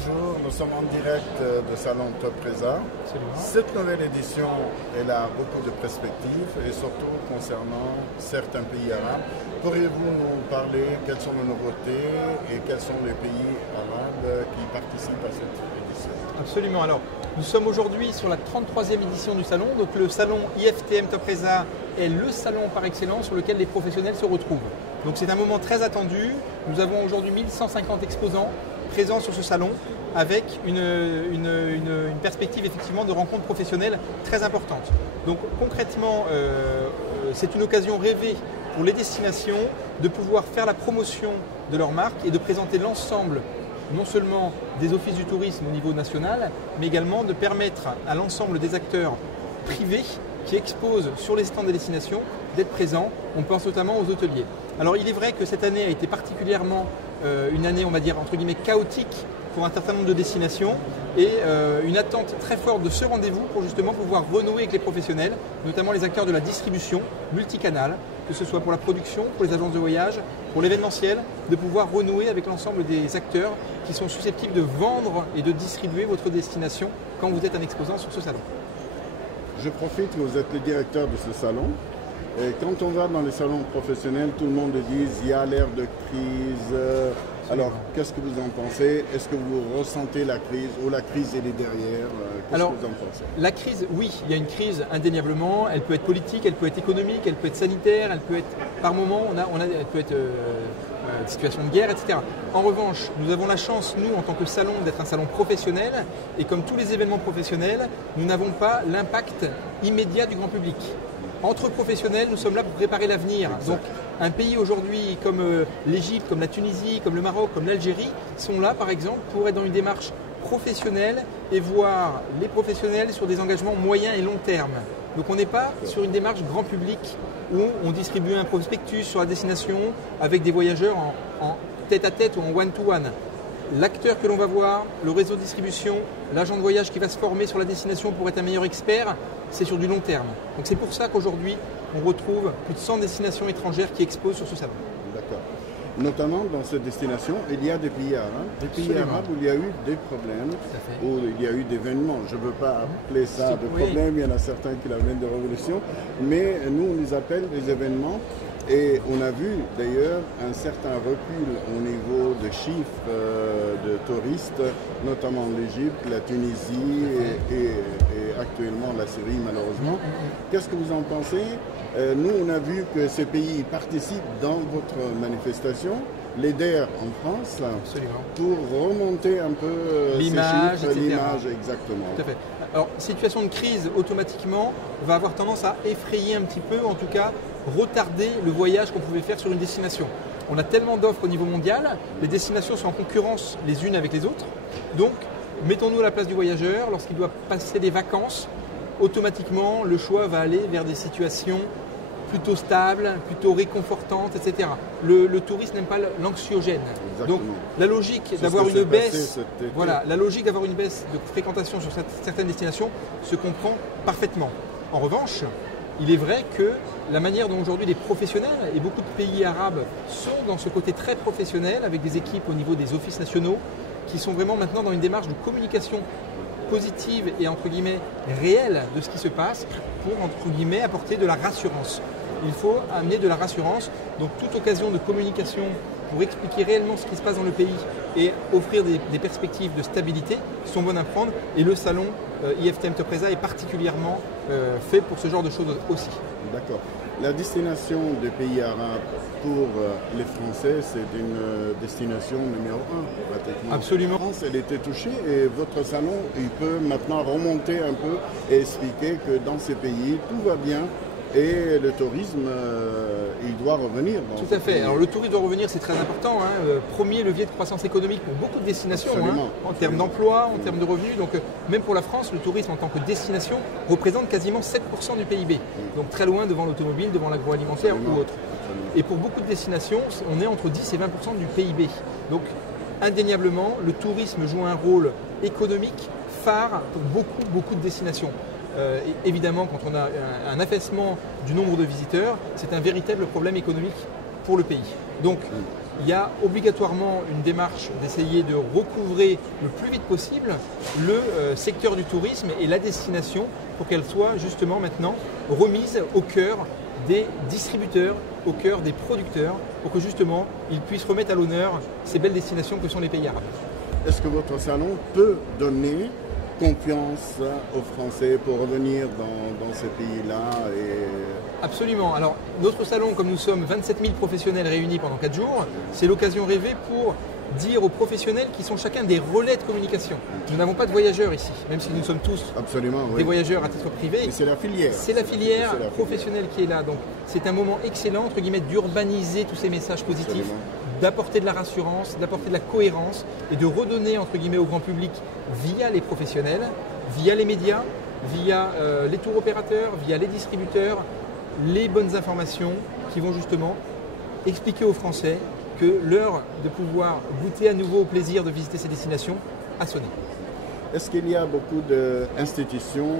bonjour, nous sommes en direct de Salon Topresa. Cette nouvelle édition, elle a beaucoup de perspectives et surtout concernant certains pays arabes. Pourriez-vous nous parler quelles sont les nouveautés et quels sont les pays arabes qui participent à cette édition? Absolument. Alors, nous sommes aujourd'hui sur la 33e édition du salon. Donc le salon IFTM Topresa est le salon par excellence sur lequel les professionnels se retrouvent. Donc c'est un moment très attendu. Nous avons aujourd'hui 1150 exposants présents sur ce salon avec une perspective effectivement de rencontres professionnelles très importante. Donc concrètement, c'est une occasion rêvée pour les destinations de pouvoir faire la promotion de leur marque et de présenter l'ensemble non seulement des offices du tourisme au niveau national, mais également de permettre à l'ensemble des acteurs privés qui exposent sur les stands des destinations d'être présents. On pense notamment aux hôteliers. Alors il est vrai que cette année a été particulièrement une année, on va dire, entre guillemets, chaotique pour un certain nombre de destinations et une attente très forte de ce rendez-vous pour justement pouvoir renouer avec les professionnels, notamment les acteurs de la distribution multicanale, que ce soit pour la production, pour les agences de voyage, pour l'événementiel, de pouvoir renouer avec l'ensemble des acteurs qui sont susceptibles de vendre et de distribuer votre destination quand vous êtes un exposant sur ce salon. Je profite, vous êtes le directeur de ce salon. Et quand on va dans les salons professionnels, tout le monde dit qu'il y a l'air de crise. Alors, qu'est-ce que vous en pensez? Est-ce que vous ressentez la crise ou la crise elle est derrière? Qu'est-ce que vous en pensez? La crise, oui, il y a une crise indéniablement. Elle peut être politique, elle peut être économique, elle peut être sanitaire, elle peut être, par moment, elle peut être situation de guerre, etc. En revanche, nous avons la chance, nous, en tant que salon, d'être un salon professionnel. Et comme tous les événements professionnels, nous n'avons pas l'impact immédiat du grand public. Entre professionnels, nous sommes là pour préparer l'avenir. Donc, un pays aujourd'hui comme l'Égypte, comme la Tunisie, comme le Maroc, comme l'Algérie, sont là, par exemple, pour être dans une démarche professionnelle et voir les professionnels sur des engagements moyens et long terme. Donc, on n'est pas sur une démarche grand public où on distribue un prospectus sur la destination avec des voyageurs en tête-à-tête ou en one-to-one. L'acteur que l'on va voir, le réseau de distribution, l'agent de voyage qui va se former sur la destination pour être un meilleur expert, c'est sur du long terme. Donc c'est pour ça qu'aujourd'hui, on retrouve plus de 100 destinations étrangères qui exposent sur ce salon. D'accord. Notamment dans cette destination, il y a des pays arabes. Des pays arabes où il y a eu des problèmes, où il y a eu des événements. Je ne veux pas appeler ça de problème, il y en a certains qui l'amènent de révolution, mais nous, on les appelle des événements. Et on a vu d'ailleurs un certain recul au niveau de chiffres de touristes, notamment l'Égypte, la Tunisie et actuellement la Syrie malheureusement. Qu'est-ce que vous en pensez? Nous, on a vu que ces pays participent dans votre manifestation, l'EDER en France, pour remonter un peu l'image, l'image exactement. Tout à fait. Alors, situation de crise, automatiquement, va avoir tendance à effrayer un petit peu, en tout cas, retarder le voyage qu'on pouvait faire sur une destination. On a tellement d'offres au niveau mondial, les destinations sont en concurrence les unes avec les autres. Donc, mettons-nous à la place du voyageur, lorsqu'il doit passer des vacances, automatiquement, le choix va aller vers des situations plutôt stables, plutôt réconfortantes, etc. Le touriste n'aime pas l'anxiogène. Donc, la logique d'avoir une baisse, la logique d'avoir une baisse de fréquentation sur certaines destinations se comprend parfaitement. En revanche, il est vrai que la manière dont aujourd'hui les professionnels et beaucoup de pays arabes sont dans ce côté très professionnel avec des équipes au niveau des offices nationaux qui sont vraiment maintenant dans une démarche de communication positive et entre guillemets réelle de ce qui se passe pour entre guillemets apporter de la rassurance. Il faut amener de la rassurance, donc toute occasion de communication pour expliquer réellement ce qui se passe dans le pays et offrir des perspectives de stabilité sont bonnes à prendre et le salon IFTM Topresa est particulièrement fait pour ce genre de choses aussi. D'accord. La destination des pays arabes pour les Français, c'est une destination numéro 1 pratiquement. Absolument. La France, elle était touchée et votre salon, il peut maintenant remonter un peu et expliquer que dans ces pays, tout va bien. Et le tourisme, il doit revenir. Tout à fait. Alors le tourisme doit revenir, c'est très important. Premier levier de croissance économique pour beaucoup de destinations, en termes d'emploi, en termes de revenus. Donc même pour la France, le tourisme en tant que destination représente quasiment 7% du PIB. Donc très loin devant l'automobile, devant l'agroalimentaire ou autre. Et pour beaucoup de destinations, on est entre 10 et 20% du PIB. Donc indéniablement, le tourisme joue un rôle économique phare pour beaucoup de destinations. Évidemment, quand on a un affaissement du nombre de visiteurs, c'est un véritable problème économique pour le pays. Donc, il y a obligatoirement une démarche d'essayer de recouvrer le plus vite possible le secteur du tourisme et la destination pour qu'elle soit justement maintenant remise au cœur des distributeurs, au cœur des producteurs, pour que justement ils puissent remettre à l'honneur ces belles destinations que sont les pays arabes. Est-ce que votre salon peut donner confiance aux Français pour revenir dans ces pays-là Absolument. Alors, notre salon, comme nous sommes 27 000 professionnels réunis pendant 4 jours, c'est l'occasion rêvée pour dire aux professionnels qui sont chacun des relais de communication. Nous n'avons pas de voyageurs ici, même si nous sommes tous des voyageurs à titre privé. C'est la filière. C'est la filière professionnelle qui est là. Donc, c'est un moment excellent, entre guillemets, d'urbaniser tous ces messages positifs, d'apporter de la rassurance, d'apporter de la cohérence et de redonner, entre guillemets, au grand public via les professionnels, via les médias, via les tours opérateurs, via les distributeurs, les bonnes informations qui vont justement expliquer aux Français que l'heure de pouvoir goûter à nouveau au plaisir de visiter ces destinations a sonné. Est-ce qu'il y a beaucoup d'institutions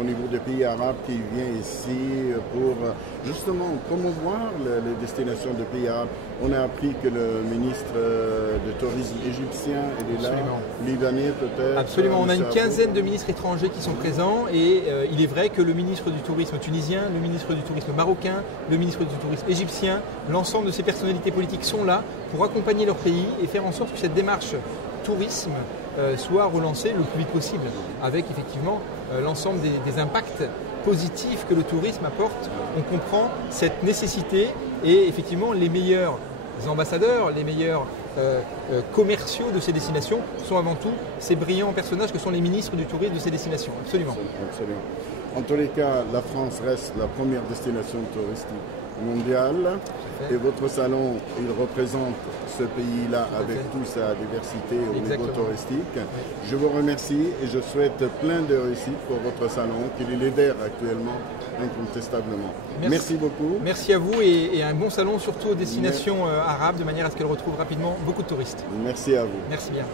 au niveau des pays arabes qui viennent ici pour justement promouvoir les destinations de pays arabes? On a appris que le ministre du tourisme égyptien est là, libanais peut-être. Absolument, on a une quinzaine de ministres étrangers qui sont présents et il est vrai que le ministre du tourisme tunisien, le ministre du tourisme marocain, le ministre du tourisme égyptien, l'ensemble de ces personnalités politiques sont là pour accompagner leur pays et faire en sorte que cette démarche tourisme soit relancé le plus vite possible, avec effectivement l'ensemble des impacts positifs que le tourisme apporte. On comprend cette nécessité et effectivement les meilleurs ambassadeurs, les meilleurs commerciaux de ces destinations sont avant tout ces brillants personnages que sont les ministres du tourisme de ces destinations. Absolument. Absolument. En tous les cas, la France reste la première destination touristique mondiale et votre salon, il représente ce pays-là avec toute sa diversité au niveau touristique. Je vous remercie et je souhaite plein de réussite pour votre salon qu'il est leader actuellement incontestablement. Merci beaucoup. Merci à vous et un bon salon surtout aux destinations arabes de manière à ce qu'elles retrouvent rapidement beaucoup de touristes. Merci à vous. Merci bien.